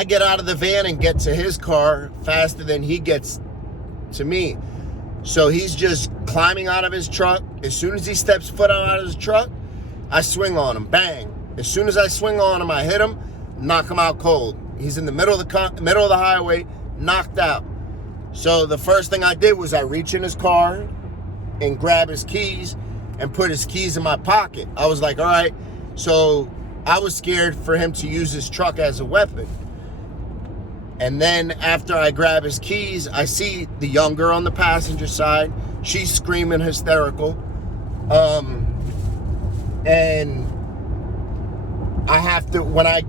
I get out of the van and get to his car faster than he gets to me. So he's just climbing out of his truck. As soon as he steps foot out of his truck, I swing on him. Bang. As soon as I swing on him, I hit him, knock him out cold. He's in the middle of the highway, knocked out. So the first thing I did was I reach in his car and grab his keys and put his keys in my pocket. I was like, all right. So I was scared for him to use his truck as a weapon. And then after I grab his keys, I see the young girl on the passenger side. She's screaming hysterical. And I have to, when I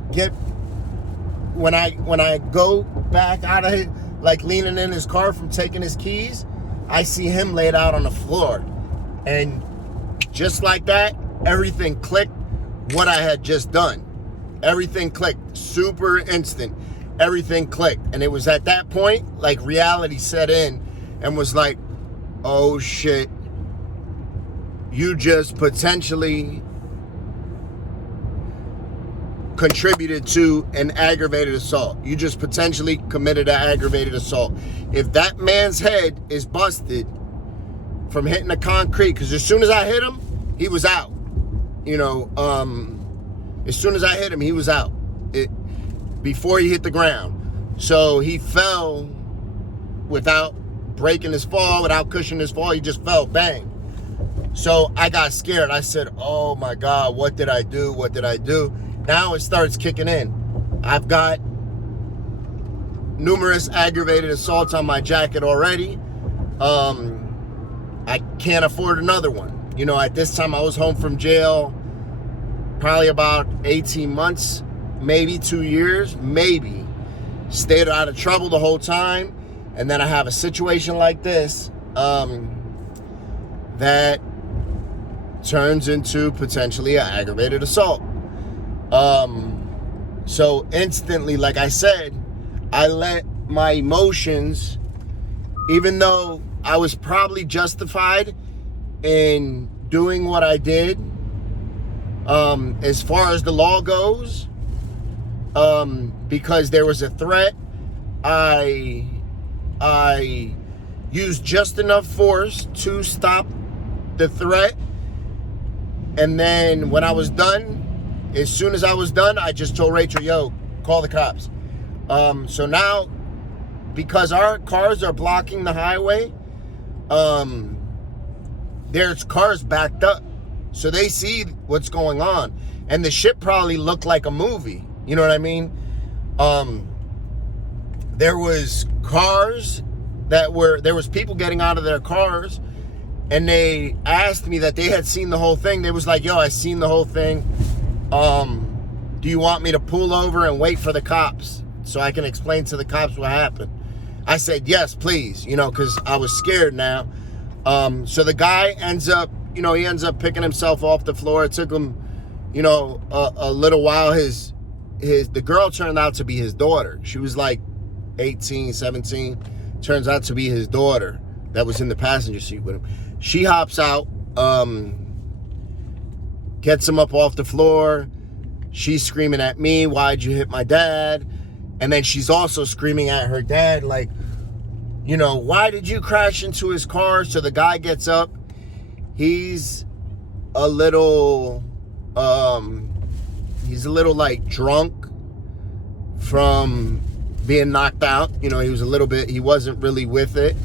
go back out of it, like leaning in his car from taking his keys, I see him laid out on the floor. And just like that, everything clicked what I had just done. Everything clicked, super instant. Everything clicked. And it was at that point, like reality set in and was like, oh shit, you just potentially contributed to an aggravated assault. You just potentially committed an aggravated assault. If that man's head is busted from hitting the concrete, because as soon as I hit him, he was out. You know, as soon as I hit him, he was out. Before he hit the ground. So he fell without breaking his fall, without cushioning his fall. He just fell, bang. So I got scared. I said, oh my God, what did I do? What did I do? Now it starts kicking in. I've got numerous aggravated assaults on my jacket already. I can't afford another one. You know, at this time I was home from jail probably about 18 months, maybe 2 years, maybe. Stayed out of trouble the whole time. And then I have a situation like this that turns into potentially an aggravated assault. So instantly, like I said, I let my emotions, even though I was probably justified in doing what I did, as far as the law goes, because there was a threat, I used just enough force to stop the threat. And then when I was done, as soon as I was done, I just told Rachel, yo, call the cops. So now, because our cars are blocking the highway, there's cars backed up. So they see what's going on. And the shit probably looked like a movie. You know what I mean? There was cars there was people getting out of their cars, and they asked me that they had seen the whole thing. They was like, yo, I seen the whole thing. Do you want me to pull over and wait for the cops so I can explain to the cops what happened? I said, yes, please, you know, because I was scared now. So the guy ends up picking himself off the floor. It took him, you know, a little while. The girl turned out to be his daughter. She was like 18, 17. Turns out to be his daughter that was in the passenger seat with him. She hops out, gets him up off the floor. She's screaming at me, why'd you hit my dad? And then she's also screaming at her dad, like, you know, why did you crash into his car? So the guy gets up. He's a little like drunk from being knocked out. You know, he wasn't really with it.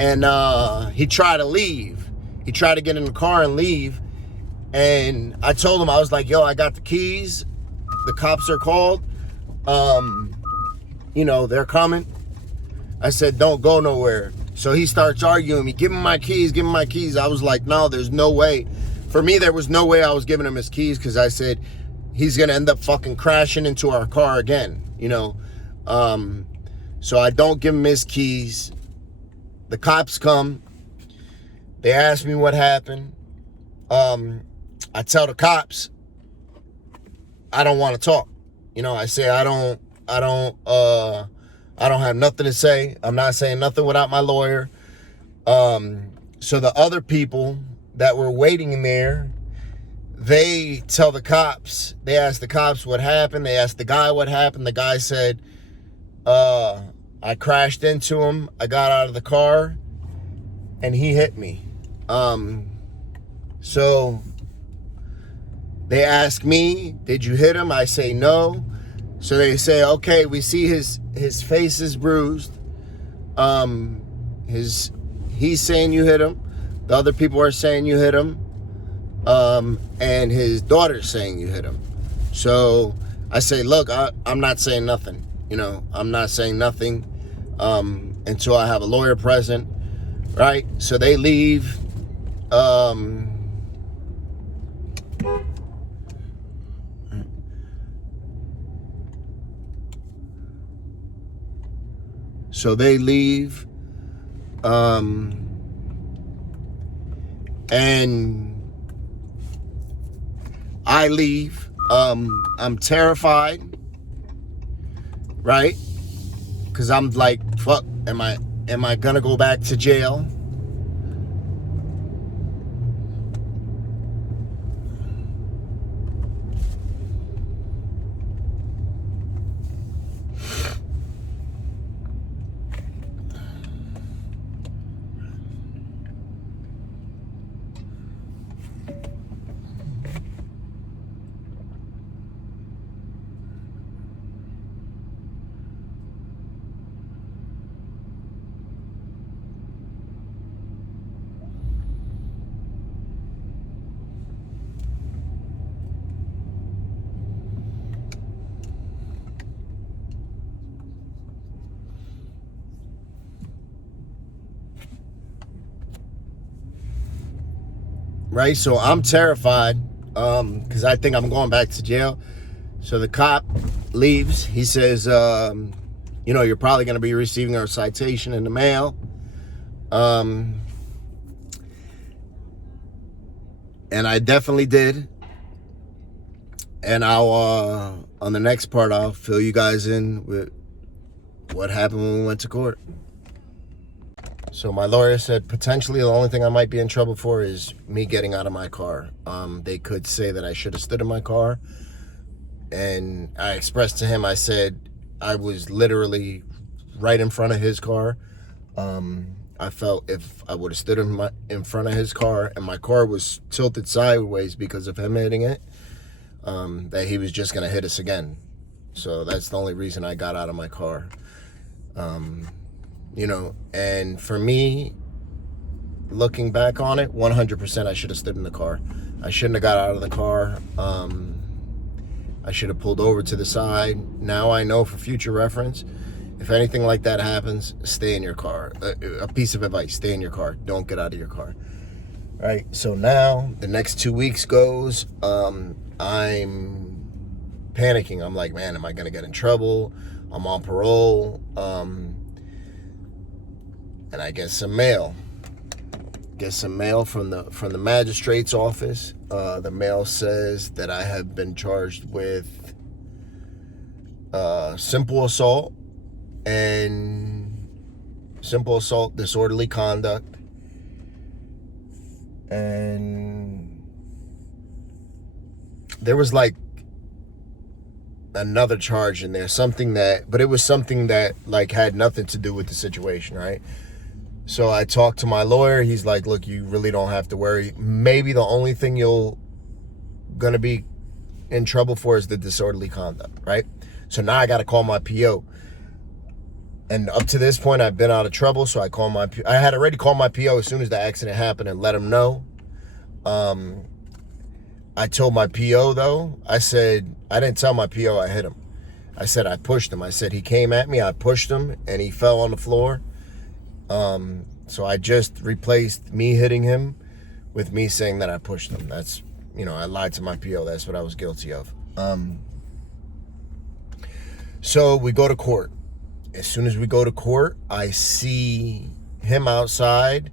And he tried to leave. He tried to get in the car and leave. And I told him, I was like, yo, I got the keys. The cops are called. You know, they're coming. I said, don't go nowhere. So he starts arguing me, give him my keys, give him my keys. I was like, no, there's no way. For me, there was no way I was giving him his keys, because I said, he's going to end up fucking crashing into our car again, you know. So I don't give him his keys. The cops come. They ask me what happened. I tell the cops, I don't want to talk. You know, I say, I don't have nothing to say. I'm not saying nothing without my lawyer. So the other people that were waiting in there, they tell the cops, they asked the cops what happened. They asked the guy what happened. The guy said, I crashed into him. I got out of the car and he hit me. So they ask me, did you hit him? I say no. So they say, okay, we see his face is bruised. He's saying you hit him. The other people are saying you hit him. And his daughter's saying you hit him. So I say, look, I'm not saying nothing. I'm not saying nothing until I have a lawyer present, right? So they leave. So they leave. And I leave. I'm terrified, right? Because I'm like, fuck, am I gonna go back to jail? Right, so I'm terrified because I think I'm going back to jail. So the cop leaves. He says, you're probably going to be receiving our citation in the mail. And I definitely did. And I'll on the next part, I'll fill you guys in with what happened when we went to court. So my lawyer said potentially the only thing I might be in trouble for is me getting out of my car. They could say that I should have stood in my car. And I expressed to him, I said, I was literally right in front of his car. I felt if I would have stood in front of his car and my car was tilted sideways because of him hitting it, that he was just going to hit us again. So that's the only reason I got out of my car. And for me, looking back on it, 100% I should have stood in the car. I shouldn't have got out of the car. I should have pulled over to the side. Now I know for future reference, if anything like that happens, stay in your car. A piece of advice, stay in your car. Don't get out of your car. Right? So now the next 2 weeks goes, I'm panicking. I'm like, man, am I going to get in trouble? I'm on parole. And I get some mail. From the magistrate's office. The mail says that I have been charged with simple assault, disorderly conduct, and there was like another charge in there, but it was something that like had nothing to do with the situation, right? So I talked to my lawyer. He's like, look, you really don't have to worry. Maybe the only thing you're going to be in trouble for is the disorderly conduct, right? So now I got to call my PO. And up to this point, I've been out of trouble. So I had already called my PO as soon as the accident happened and let him know. I told my PO, though, I didn't tell my PO I hit him. I said I pushed him. I said he came at me. I pushed him and he fell on the floor. So I just replaced me hitting him with me saying that I pushed him. That's, I lied to my PO. That's what I was guilty of. So we go to court. As soon as we go to court, I see him outside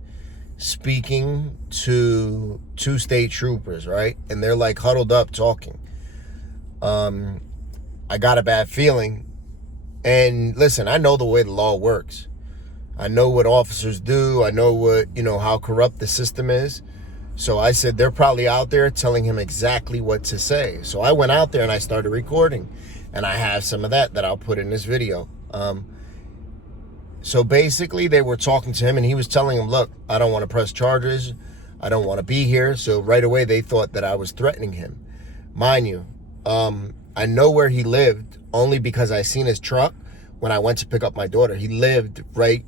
speaking to 2 state troopers, right? And they're like huddled up talking. I got a bad feeling. And listen, I know the way the law works. I know what officers do. I know what, how corrupt the system is. So I said, they're probably out there telling him exactly what to say. So I went out there and I started recording. And I have some of that I'll put in this video. So basically, they were talking to him and he was telling him, look, I don't want to press charges. I don't want to be here. So right away, they thought that I was threatening him. Mind you, I know where he lived only because I seen his truck when I went to pick up my daughter. He lived right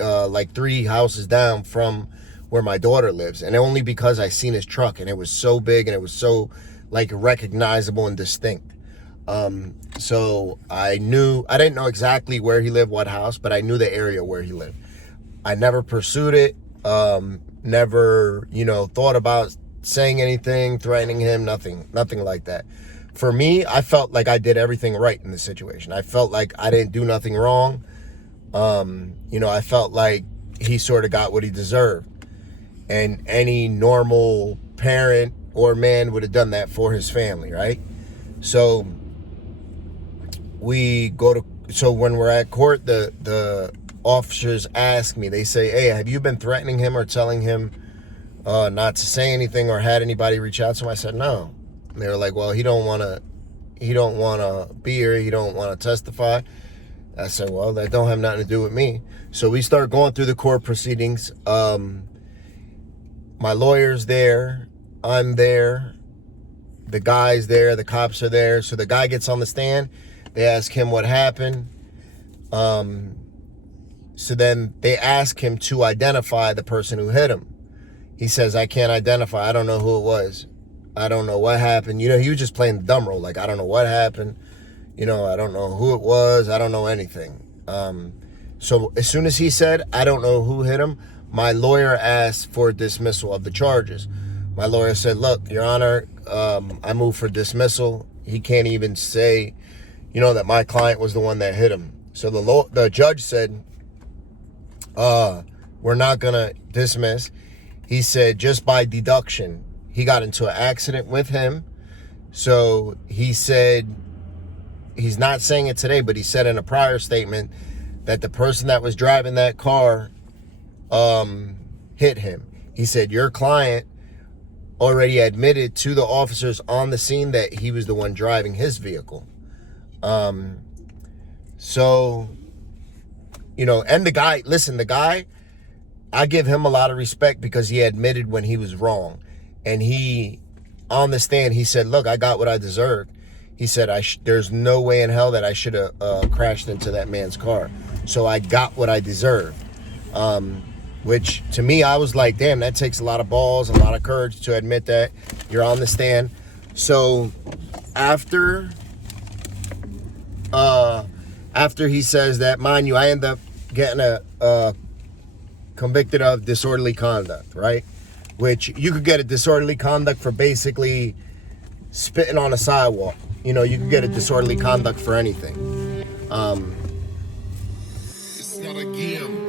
like 3 houses down from where my daughter lives. And only because I seen his truck, and it was so big and it was so like recognizable and distinct. So I didn't know exactly where he lived, what house, but I knew the area where he lived. I never pursued it. Never, thought about saying anything, threatening him, nothing like that. For me, I felt like I did everything right in the situation. I felt like I didn't do nothing wrong. I felt like he sort of got what he deserved. And any normal parent or man would have done that for his family, right? So when we're at court, the officers ask me, they say, hey, have you been threatening him or telling him not to say anything or had anybody reach out to him? I said, no. And they were like, well, he don't want to be here. He don't want to testify. I said, well, that don't have nothing to do with me. So we start going through the court proceedings. My lawyer's there. I'm there. The guy's there. The cops are there. So the guy gets on the stand. They ask him what happened. So then they ask him to identify the person who hit him. He says, I can't identify. I don't know who it was. I don't know what happened. He was just playing the dumb role. Like, I don't know what happened. I don't know who it was. I don't know anything. So as soon as he said, I don't know who hit him, my lawyer asked for dismissal of the charges. My lawyer said, look, Your Honor, I move for dismissal. He can't even say, that my client was the one that hit him. So the judge said, we're not going to dismiss. He said, just by deduction, he got into an accident with him. So he said, he's not saying it today, but he said in a prior statement that the person that was driving that car hit him. He said, your client already admitted to the officers on the scene that he was the one driving his vehicle. So, and the guy, I give him a lot of respect because he admitted when he was wrong. And he, on the stand, he said, look, I got what I deserved. He said, there's no way in hell that I should have crashed into that man's car. So I got what I deserved. Which to me, I was like, damn, that takes a lot of balls, a lot of courage to admit that you're on the stand. So after he says that, mind you, I end up getting convicted of disorderly conduct, right? Which you could get a disorderly conduct for basically spitting on a sidewalk. You could get a disorderly conduct for anything. It's not a game.